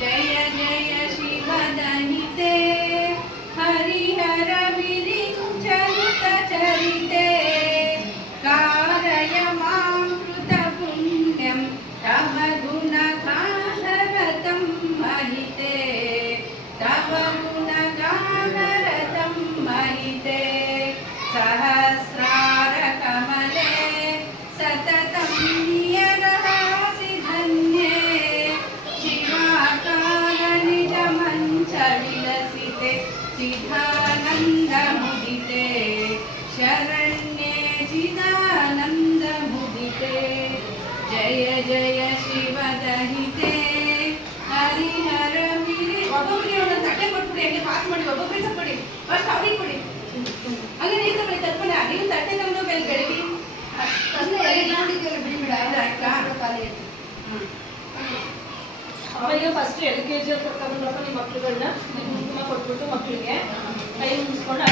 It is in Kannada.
जय जय शिवदहिते हरिहर विरिञ्चनुत चरिते कारय मां कृतपुण्यं तव गुणगानरतं महिते तव गुणगानरतं महिते सहस्रार कमले सततं नियरहासि धन्ये शिवाकारनिजमञ्च विलसिते चिदानन्दमुदिते शरण्ये चिदानन्दमुदिते जय जय शिवदहिते हरिहर गिरि ಒಬ್ಬೊಬ್ಬರಿಗೆ ಒಂದೊಂದು ತಟ್ಟೆ ಕೊಟ್ಬಿಡಿ ಹಂಗೆ ಪಾಸ್ ಮಾಡಿ ಒಬ್ಬೊಬ್ಬರಿಗೆ ತಗೊಳ್ಳಿ ಫಸ್ಟ್ ಅವ್ರಿಗೆ ಕೊಡಿ ಹಂಗೆ ನೀವು ತಗೊಳ್ಳಿ ತರ್ಕೊಂಡು ನೀವು ತಟ್ಟೆ ತಗೊಂಡು ಬೆಲ್ ಬೆಳಗ್ಗೆ ಅವಾಗ ಫಸ್ಟ್ LKG ತಗೊಂಡ್ರಪ್ಪ ನಿಮ್ಮ ಮಕ್ಕಳುಗಳನ್ನ ಕುಂಕುಮ ಕೊಟ್ಬಿಟ್ಟು ಮಕ್ಕಳಿಗೆ ಕೈ ಮುಗಿಸ್ಕೊಂಡು